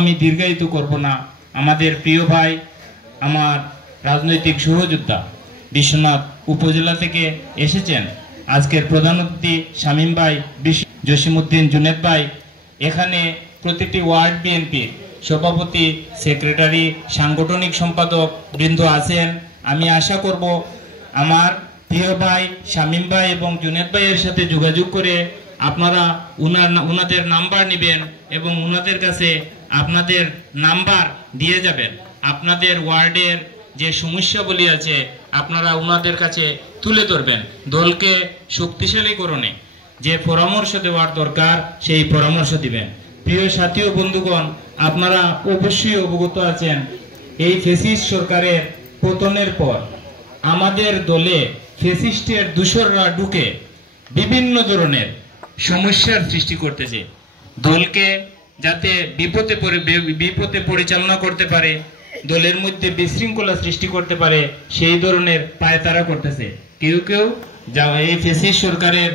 আমি দীর্ঘায়িত করব না। আমাদের প্রিয় ভাই, আমার রাজনৈতিক সহযোদ্ধা বিশ্বনাথ উপজেলা থেকে এসেছেন। আজকের প্রধান অতিথি শামীম ভাই, জসিমউদ্দিন জুনেদ ভাই, এখানে প্রতিটি ওয়ার্ড বিএনপির সভাপতি, সেক্রেটারি, সাংগঠনিক সম্পাদক বৃন্দ আছেন। আমি আশা করব আমার প্রিয় ভাই শামীম ভাই এবং জুনেদ ভাইয়ের সাথে যোগাযোগ করে আপনারা উনাদের নাম্বার নেবেন এবং উনাদের কাছে আপনাদের নাম্বার দিয়ে যাবেন। আপনাদের ওয়ার্ডের যে সমস্যাগুলি আছে আপনারা উনাদের কাছে তুলে ধরবেন। দলকে শক্তিশালীকরণে যে পরামর্শ দেওয়ার দরকার সেই পরামর্শ দিবেন। প্রিয় সাথী ও বন্ধুগণ, আপনারা অবশ্যই অবগত আছেন এই ফ্যাসিস্ট সরকারের পতনের পর আমাদের দলে ফ্যাসিস্টের দূষররা ঢুকে বিভিন্ন ধরনের সমস্যার সৃষ্টি করতেছে। দলকে যাতে বিপদে পরিচালনা করতে পারে, দলের মধ্যে বিশৃঙ্খলা সৃষ্টি করতে পারে, সেই ধরনের পায়তারা করতেছে। কেউ কেউ যা এই ফ্যাসিস্ট সরকারের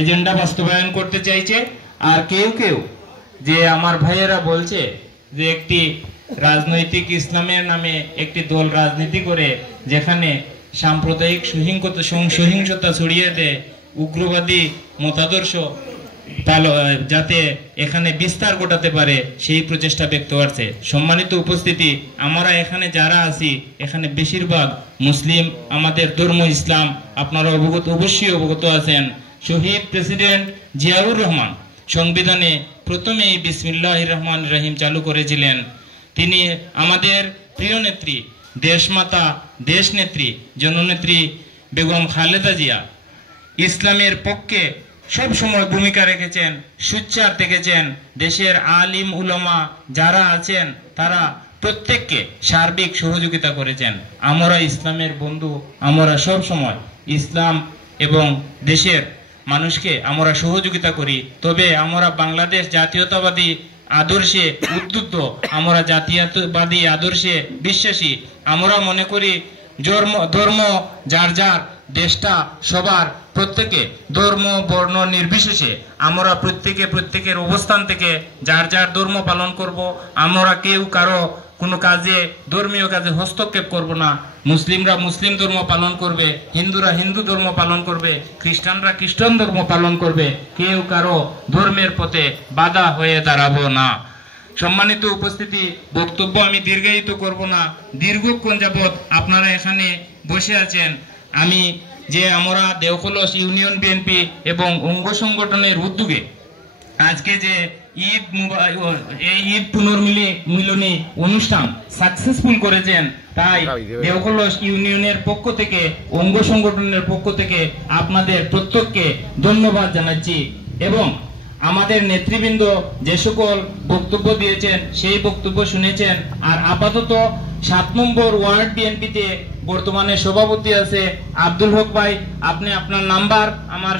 এজেন্ডা বাস্তবায়ন করতে চাইছে, আর কেউ কেউ যে আমার ভাইয়েরা বলছে যে একটি রাজনৈতিক ইসলামের নামে একটি দল রাজনীতি করে যেখানে সাম্প্রদায়িক সহিংসতা ছড়িয়ে দেয়, উগ্রবাদী মতাদর্শ যাতে এখানে বিস্তার ঘটাতে পারে সেই প্রচেষ্টা ব্যক্ত করছে। সম্মানিত উপস্থিতি, আমরা এখানে যারা আছি এখানে বেশিরভাগ মুসলিম, আমাদের ধর্ম ইসলাম। আপনারা অবশ্যই অবগত আছেন শহীদ প্রেসিডেন্ট জিয়াউর রহমান সংবিধানে প্রথমে বিসমিল্লাহির রহমানির রহিম চালু করেছিলেন। তিনি আমাদের প্রিয় নেত্রী, দেশমাতা, দেশনেত্রী, জননেত্রী বেগম খালেদা জিয়া ইসলামের পক্ষে সব সময় ভূমিকা রেখেছেন, সুচ্চার থেকেছেন। দেশের আলিম উলামা যারা আছেন তারা প্রত্যেককে সার্বিক সহযোগিতা করেছেন। আমরা ইসলামের বন্ধু, আমরা সব সময় ইসলাম এবং দেশের মানুষকে আমরা সহযোগিতা করি। তবে আমরা বাংলাদেশ জাতীয়তাবাদী আদর্শে উদ্বুদ্ধ, আমরা জাতীয়তাবাদী আদর্শে বিশ্বাসী। আমরা মনে করি ধর্ম যার যার, দেশটা সবার, প্রত্যেকে ধর্ম বর্ণ নির্বিশেষে আমরা প্রত্যেকের অবস্থান থেকে যার যার ধর্ম পালন করব। আমরা কেউ কারো কোনো কাজে, ধর্মীয় কাজে হস্তক্ষেপ করব না। মুসলিমরা মুসলিম ধর্ম পালন করবে, হিন্দুরা হিন্দু ধর্ম পালন করবে, খ্রিস্টানরা খ্রিস্টান ধর্ম পালন করবে। কেউ কারো ধর্মের পথে বাধা হয়ে দাঁড়াবো না। সম্মানিত উপস্থিতি, বক্তব্য আমি দীর্ঘায়িত করব না। দীর্ঘক্ষণ যাবৎ আপনারা এখানে বসে আছেন। আমি যে আমরা দেওখলস ইউনিয়ন বিএনপি এবং অঙ্গ সংগঠনের উদ্যোগে আজকে যে ঈদ পুনর্মিলনী অনুষ্ঠান সাকসেসফুল করেছেন, তাই দেওখলস ইউনিয়নের পক্ষ থেকে, অঙ্গ সংগঠনের পক্ষ থেকে আপনাদের প্রত্যেককে ধন্যবাদ জানাচ্ছি। এবং আমাদের নেতৃবৃন্দ যে সকল বক্তব্য দিয়েছেন সেই বক্তব্য শুনেছেন। আর আপাতত 7 নম্বর ওয়ার্ড বিএনপিতে বর্তমানে সভাপতি আছে আব্দুল হক ভাই। আপনি আপনার নাম্বার আমার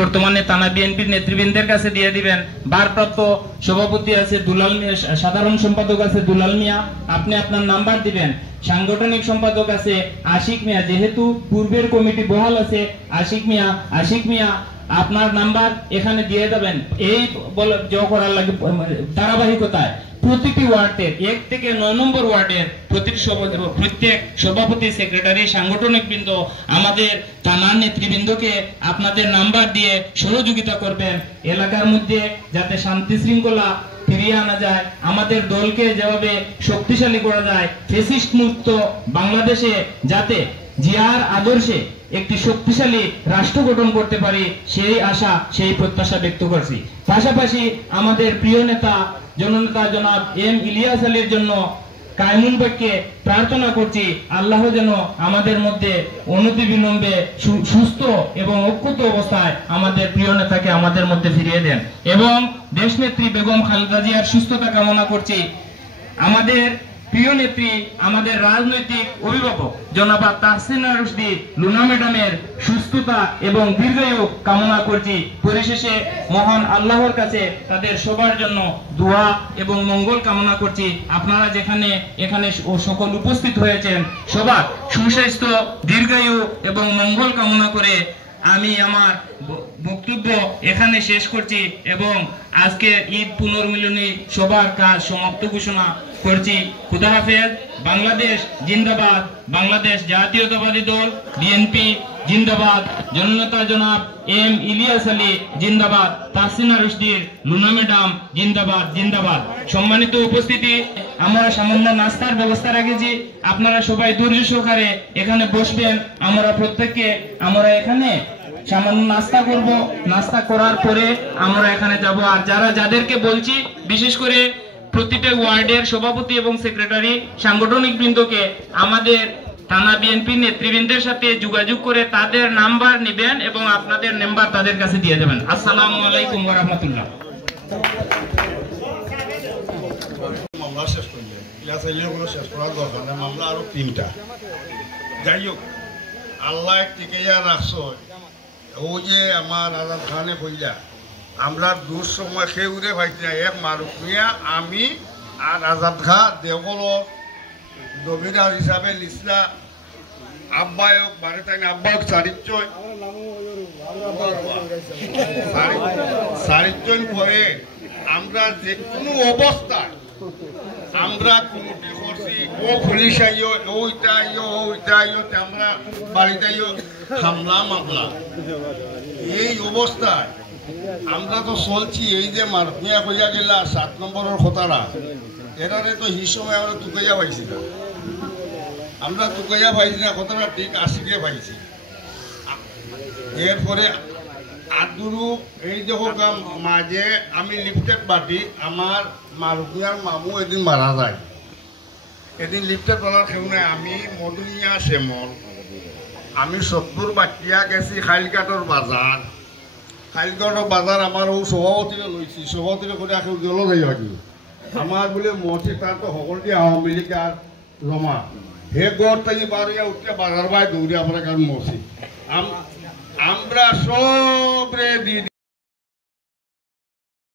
বর্তমানে থানা বিএনপির নেতৃবৃন্দের কাছে দিয়ে দিবেন। ভারপ্রাপ্ত সভাপতি আছে দুলাল মিয়া, সাধারণ সম্পাদক আছে দুলাল মিয়া, আপনি আপনার নাম্বার দিবেন। সাংগঠনিক সম্পাদক আছে আশিক মিয়া, যেহেতু পূর্বের কমিটি বহাল আছে আশিক মিয়া আপনার নাম্বার এখানে দিয়ে দেবেন। এই করার লাগে ধারাবাহিকতায় প্রতিটি ওয়ার্ডের 1 থেকে 9 নম্বর ওয়ার্ডের প্রত্যেক সভাপতি, সেক্রেটারি, সাংগঠনিক বৃন্দ, আমাদের থানার নেতৃবৃন্দকে আপনাদের নাম্বার দিয়ে সহযোগিতা করবেন। এলাকার মধ্যে যাতে শান্তি শৃঙ্খলা ফিরিয়ে আনা যায়, আমাদের দলকে যেভাবে শক্তিশালী করা যায়, ফ্যাসিস্ট মুক্ত বাংলাদেশে যাতে জিয়ার আদর্শে একটি শক্তিশালী রাষ্ট্র গঠন করতে পারি, সেই আশা, সেই প্রত্যাশা ব্যক্ত করছি। পাশাপাশি আমাদের প্রিয় নেতা, জননেতা জনাব এম ইলিয়াস আলীর জন্য কায়মুল বাক্যে প্রার্থনা করছি, আল্লাহ যেন আমাদের মধ্যে অনতিবিলম্বে সুস্থ এবং অক্ষত অবস্থায় আমাদের প্রিয় নেতাকে আমাদের মধ্যে ফিরিয়ে দেন। এবং দেশনেত্রী বেগম খালেদা জিয়ার সুস্থতা কামনা করছি। আমাদের প্রিয় নেত্রী, আমাদের রাজনৈতিক অভিভাবক জনাব তাহসিনা রুশদি লুনা ম্যাডামের সুস্থতা এবং দীর্ঘায়ু কামনা করছি। পরিশেষে মহান আল্লাহর কাছে তাদের সবার জন্য দোয়া এবং মঙ্গল কামনা করছি। আপনারা এখানে সকল উপস্থিত হয়েছেন, সবার সুস্বাস্থ্য, দীর্ঘায়ু এবং মঙ্গল কামনা করে আমি আমার বক্তব্য এখানে শেষ করছি এবং আজকে ঈদ পুনর্মিলনী সবার কাজ সমাপ্ত ঘোষণা করছি। খুদা হাফেজ। বাংলাদেশ জিন্দাবাদ। বাংলাদেশ জাতীয়তাবাদী দল বিএনপি জিন্দাবাদ। জননেতা জনাব এম ইলিয়াস আলী জিন্দাবাদ। তাহসিনা রুশদির লুনা ম্যাডাম জিন্দাবাদ জিন্দাবাদ। সম্মানিত উপস্থিতি, আমরা সামান্য নাস্তার ব্যবস্থা রেখেছি, আপনারা সবাই ধৈর্য সহকারে এখানে বসবেন। আমরা এখানে সামান্য নাস্তা করব, নাস্তা করার পরে আমরা এখানে যাব। আর যাদেরকে বলছি, বিশেষ করে প্রতিটা ওয়ার্ডের সভাপতি এবং সেক্রেটারি সাংগঠনিক বৃন্দকে আমাদের থানা বিএনপি নেতৃবৃন্দের সাথে যোগাযোগ করে তাদের নাম্বার নেবেন এবং আপনাদের নাম্বার তাদের কাছে দিয়ে দেবেন। আসসালামু আলাইকুম ওয়া রাহমাতুল্লাহ। মামলা শেষ করলে ক্লাস এগুলো শেষ করার দরকার নেই, মামলা আরো 3টা। যাই হোক, আল্লাহ টিকাইয়া রাখছ। ও যে আমার আজাদ খানে কইলা, আমরা দূর সময় সে উড়ে ভাইছি এক মারুফ মিয়া, আমি আর আজাদ খা দেওগুলো দবিদার হিসাবে নিচলা আব্বায়ক বাড়ি তাই আব্বায়ক চারিজন পরে আমরা যে কোনো অবস্থায় আমরা কমিটি করছি, ও পুলিশ আইও, ওইটা আইও, ওইটা আইও, আমরা বাড়িতে আইও, হামলা মামলা। এই অবস্থায় আমরা তো চলছি। এই যে মারপিয়া কইয়া গেলা 7 নম্বরের খতারা, এটারে তো এই সময় আমরা তুকাইয়া পাইছি না, আমরা তুকাইয়া পাইছি না, খতারা ঠিক আসিকে পাইছি। এরপরে আদুরু এই দেখো মাঝে আমি লিফটেড বাটি, আমার মারুপিয়ার মামু এদিন মারা যায়। এদিন লিফটেড বলার কেউ নাই, আমি মধুমিয়া শ্যামল, আমি 70 বাটিয়া গেছি খাইলঘাটর বাজার। খাইলঘাটর বাজার আমার ও সভাপতিরে লইছি, সভাপতিরে করে এখন গেল যাই বাকি আমার বলে মরছি, তার তো সকল দিয়ে আওয়ামী লীগ আর জমা হে গড় তাই বাড়িয়া উঠে বাজার বাই দৌড়ে আমরা কারণ মরছি। আমরা সব রে